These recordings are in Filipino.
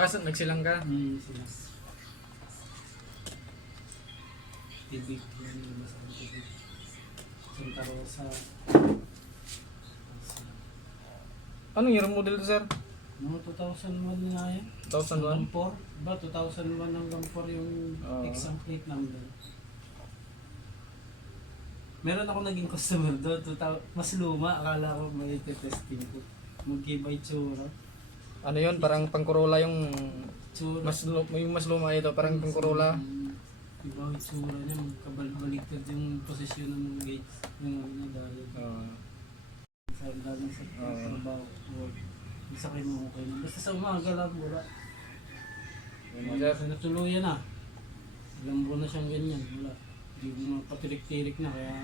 Kaso nagsilang ka? Sinas. Tibig yan yung masang tibig. Santa Rosa. Anong year model to, sir? Mga 2001 na yan. 2001? Hanggang 4. Ba, 2001 hanggang 4 yung exam plate number. Meron ako naging customer doon. Mas luma. Akala ko may testing ko. Mag-giba itsura. Ano yun? Parang pang-Corolla yung Tsura. yung mas luma ito. Parang pang-Corolla. Iba yung itsura niya. Magkabaliktad yung posisyon ng gates. Yung dahil. Sa dami sa trabaho. Isa kayo mo okay na. Basta sa umaga lang, wala. Sir? Natuluyan na. Ilang buwan na siyang ganyan. Wala. Hindi mo patirik-tirik na. Kaya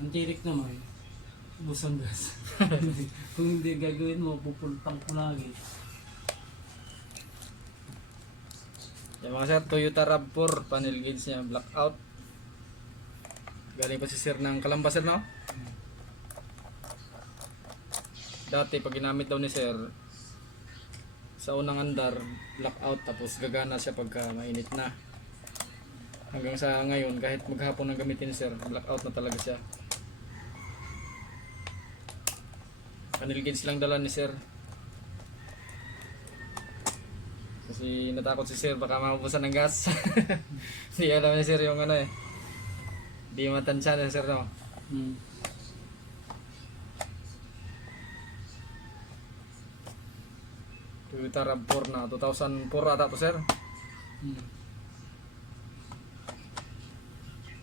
ang tirik naman, busan gas. Kung hindi gagawin mo, pupultang ko lagi. Yan mga sir, Toyota RAV4. Panel gauge niya, blackout. Galing pa si sir ng Kalamba, sir, no? Dati pag ginamit daw ni sir sa unang andar, blackout, tapos gagana siya pagka mainit na. Hanggang sa ngayon, kahit maghapon na gamitin ni sir, blackout na talaga siya. Panel gauge lang dala ni sir. Kasi natakot si sir baka maubusan ng gas. Hindi alam ni sir yung ano eh. Hindi matansya ni sir, no? Toyota RAV4 na 2004 ata to, sir.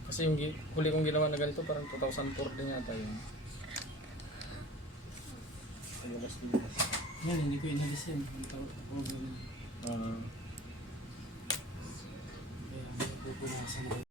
Kasi yung huli kong ginawa na ganito parang 2004 din yata yun. Yan, hindi ko inalis yan. Kaya pupunasan na.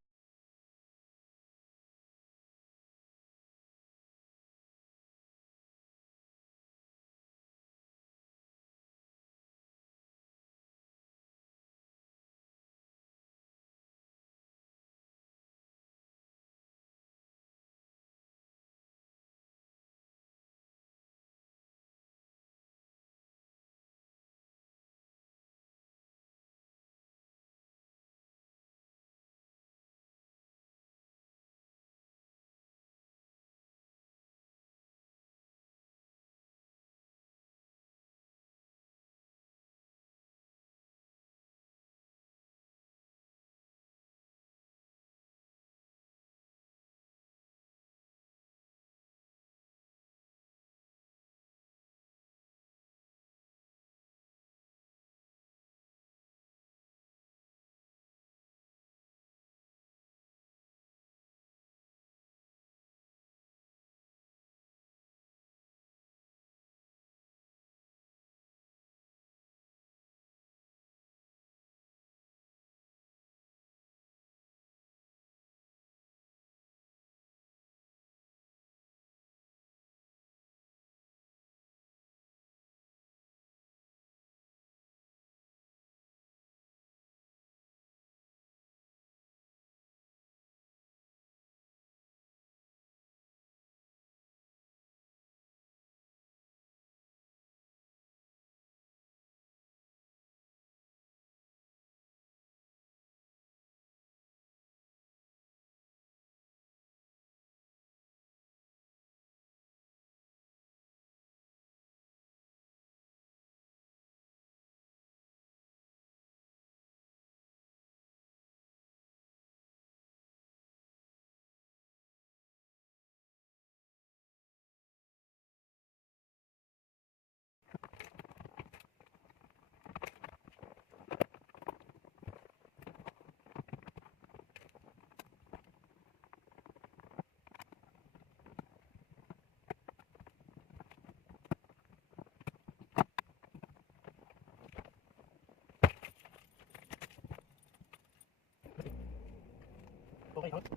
Okay, out.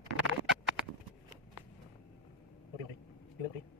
Okay, okay. Ilan, okay?